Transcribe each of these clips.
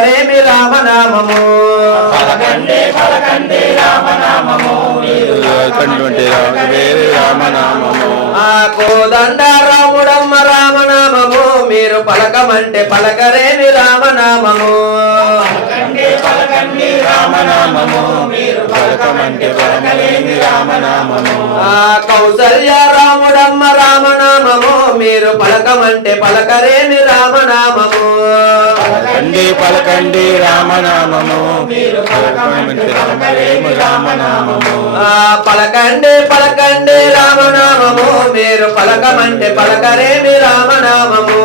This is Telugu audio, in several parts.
పలకరేమి రామనామము పలకండి పలకండి రామనామము మీరు పలకండి వేరే రామనామము ఆ కోదండ రాముడమ్మ రామనామము మీరు పలకమంటే పలకరేమి రామనామము పలకండి రామనామము మీరు పలకమంటే పలకలేని రామనామము ఆ కౌసల్య రాముడమ్మ రామనామము మీరు పలకమంటే పలకరేమి రామనామము పలకండి పలకండి రామనామము మీరు పలకమంటే పలకలేని రామనామము ఆ పలకండి పలకండి రామనామము మీరు పలకమంటే పలకరేమి రామనామము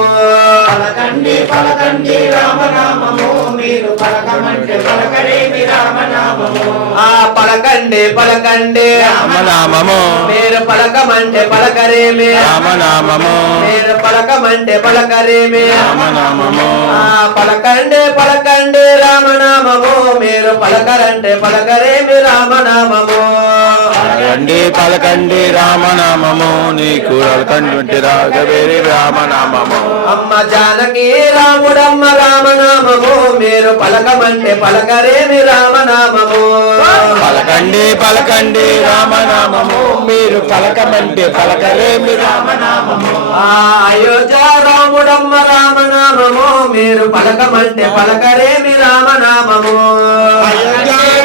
పలకండి పలకండి రామనామము మీరు పలకమంటే పలకలేని రామనామము ఆ పలకండి పలకండి రామనామము మీరు పలకమంటే పలకరేమి రామనామము మీరు పలకమంటే పలకరేమి రామనామము ఆ పలకండి పలకండి రామనామము మీరు పలకరంటే పలకరేమి రామనామము పలకండి పలకండి రామనామము నీకు పలకండి రాగవేరి రామనామము అమ్మ జానకి రాముడమ్మ రామనామము మీరు పలకమంటే పలకరేమి రామనామము పలకండి పలకండి రామనామము మీరు పలకమంటే పలకలేమి రామనామము ఆ అయోధ్య రాముడమ్మ రామనామము మీరు పలకమంటే పలకరేమి రామనామము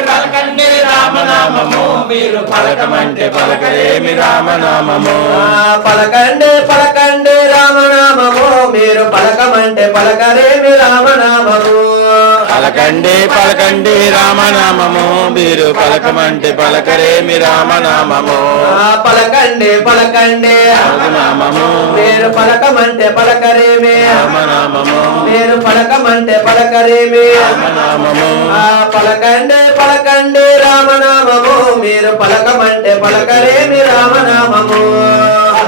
పలకండి రామనామము మీరు పలకమంటే పలకలేమి రామనామము పలకండి పలకండి రామనామము మీరు పలకమంటే పలకరేమి రామనామము పలకండి పలకండి రామనామము మీరు పలకమంటే పలకలేమి రామనామము పలకండి పలకండి రామనామము మీరు పలకమంటే పలకరేమి రామనామము మీరు పలకమంటే పలకరేమి రామనామము పలకండి పలకండి రామనామము మీరు పలకమంటే పలకరేమి రామనామము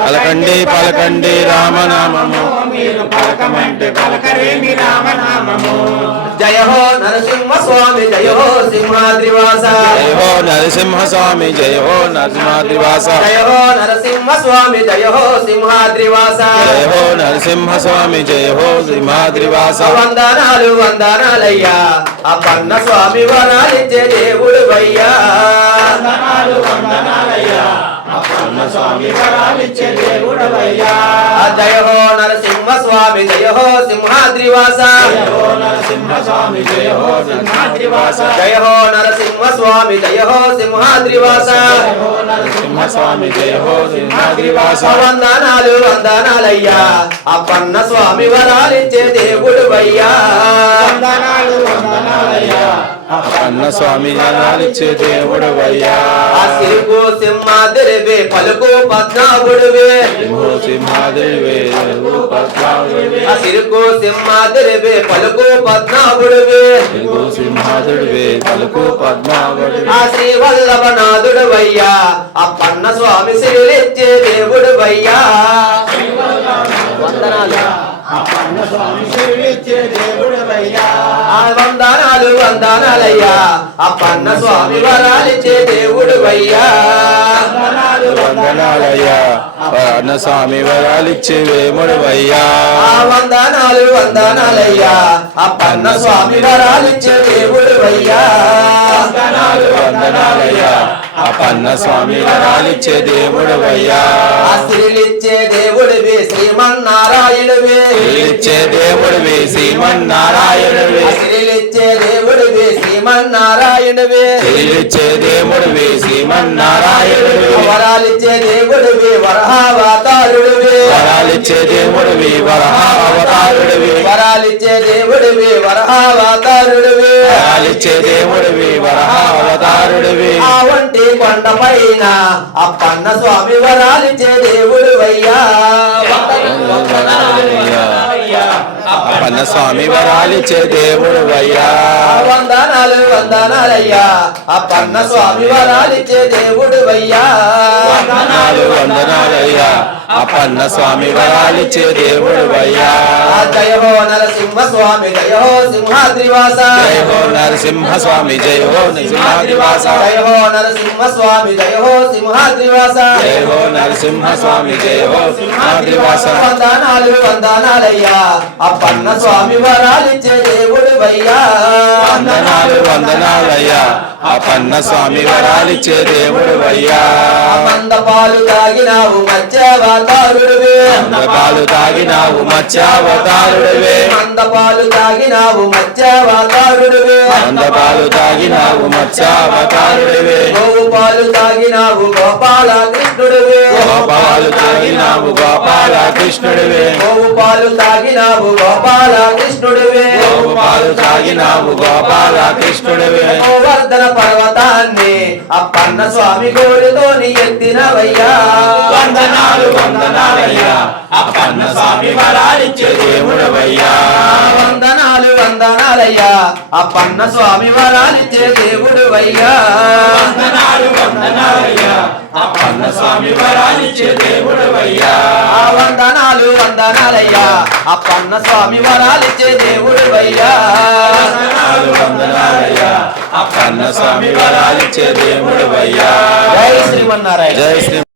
పలకండి పలకండి రామనామము మీరు పలకమంటే పలకలేమి రామనామము జయ హో నరసింహ స్వామి జయ హో సింహాద్రివాస జయ హో నరసింహ స్వామి జయ హో నరసింహాద్రివాస జయ హో నరసింహ స్వామి జయ హో సింహాద్రివాస జయ హో నరసింహ స్వామి జయ హో సింహాద్రివాస వందనాలు వందనాలయ్యా అప్పన్న స్వామి వరాలిచ్చే దేవుడు వయ్యా వందనాలు వందనాలయ్యా అప్పన్న స్వామి వరాలిచ్చే దేవుడవయ్యా జయ హో నరసింహ స్వామి జయ హో సింహాద్రివాస జయ హో నరసింహ స్వామి జయ హో సింహాద్రివాస జయ హో నరసింహ స్వామి జయ హో సింహాద్రివాస జయ హో నరసింహ స్వామి జయ హో సింహాద్రివాస వందనాలు వందనాలయ్యా అప్పన్న స్వామి వరాలిచ్చే దేవుడు వయ్యా వందనాలు వందనాలయ్యా అప్పన్న స్వామి వరాలిచ్చే దేవుడవయ్యా ఆ సిరుకు సింహాద్రివే పలుకు పద్నాగుడివే సింహాద్రివే పద్మావళివే ఆ సిరుకు సింహాద్రివే పలుకు పద్నాగుడివే సింహాదుడివే పలుకు పద్మావళివే ఆ శ్రీ వల్లభనాథుడు వయ్యా అప్పన్న స్వామి సిరిలిచ్చే దేవుడు వయ్యా వందనాలు అప్పన్న స్వామి సిరిలిచ్చే దేవుడవయ్యా వందనాలు వందనాలయ్యా అప్పన్న స్వామి వరాలిచ్చే దేవుడు వయ్యా వందనాలు వందనాలయ్యా అన్న స్వామి వరాలిచ్చే వేముడవయ్యా వందనాలు వందనాలయ్యా అప్పన్న స్వామి వరాలిచ్చే దేవుడు వయ్యా వందనాలు వందనాలయ్యా అప్పన్న స్వామి వరాలిచ్చే దేవుడవయ్యా ఆశ్రీలిచ్చే దేవుడివి శ్రీమన్నారాయణువి ఇచ్చే దేవుడివి శ్రీమన్నారాయణువి ఆశ్రీలిచ్చే దేవుడివి శ్రీమన్నారాయణువి ఇచ్చే దేవుడివి శ్రీమన్నారాయణువి వరాలిచ్చే దేవుడివి వరహావతారుడివి వరాలిచ్చే దేవుడివి వరహావతారుడివి వరాలిచ్చే దేవుడివి వరహావతారుడివి వరాలిచ్చే దేవుడివి వరహావతారుడివి ఆ వంటి కొండ పైన అప్పన్న స్వామి వరాలిచ్చే దేవుడు వయ్యా అప్పన్న స్వామి వరాలిచ్చే దేవుడవయ్యా వందనాలు వందనాలయ్యా అప్పన్న స్వామి వరాలిచ్చే దేవుడు వయ్యా వందనాలు వందనాలయ్యా అప్పన్న స్వామి వరాలిచ్చే దేవుడవయ్యా జయ హో నరసింహ స్వామి జయ హో సింహాద్రివాస జయ హో నరసింహ స్వామి జయ హో సింహాద్రివాస జయ హో నరసింహ స్వామి జయ హో సింహాద్రివాస జయ హో నరసింహ స్వామి జయ హో సింహాద్రివాస వందనాలు వందనాలయ్యా అప్పన్న స్వామి వరాలిచ్చే దేవుడు వయ్యా వందనాలయ్యా అప్పన్న స్వామి వరాలిచ్చే దేవుడు అయ్యా మందపాలు తాగినావు మత్స్యావతారుడివే పాలు తాగినావు మత్స్యావతారుడివే మందపాలు తాగినావు మత్స్యావతారుడివే పాలు తాగినావు మత్స్యావతారుడివే గోవు పాలు తాగినావు గోపాల కృష్ణుడివే గోపాలు తాగినావు గోపాల కృష్ణుడివే గోవు పాలు తాగినావు గోపాల కృష్ణుడివే పాలు తాగినావు గోపాల కృష్ణుడివే గోవర్ధన పర్వతాన్ని అప్పన్న స్వామి గోరుతోని ఎత్తినవయ్యా వందనాలు వందనాలయ్యా అప్పన్న స్వామి వరాలిచ్చే దేవుడవయ్యా వందనాలు వందనాలయ్యా అప్పన్న స్వామి వరాలిచ్చే దేవుడు అయ్యా వందనాలు వందనాలయ్యా అప్పన్న స్వామి వరాలిచ్చే దేవుడవయ్యా వందనాలు వందనాలయ్యా అప్పన్న స్వామి వరాలిచ్చే దేవుడు అయ్యా వందనాలు వందనాలయ్యా అప్పన్న స్వామి వరాలిచ్చే దేవుడవయ్యా జై శ్రీమన్నారాయణ జై శ్రీ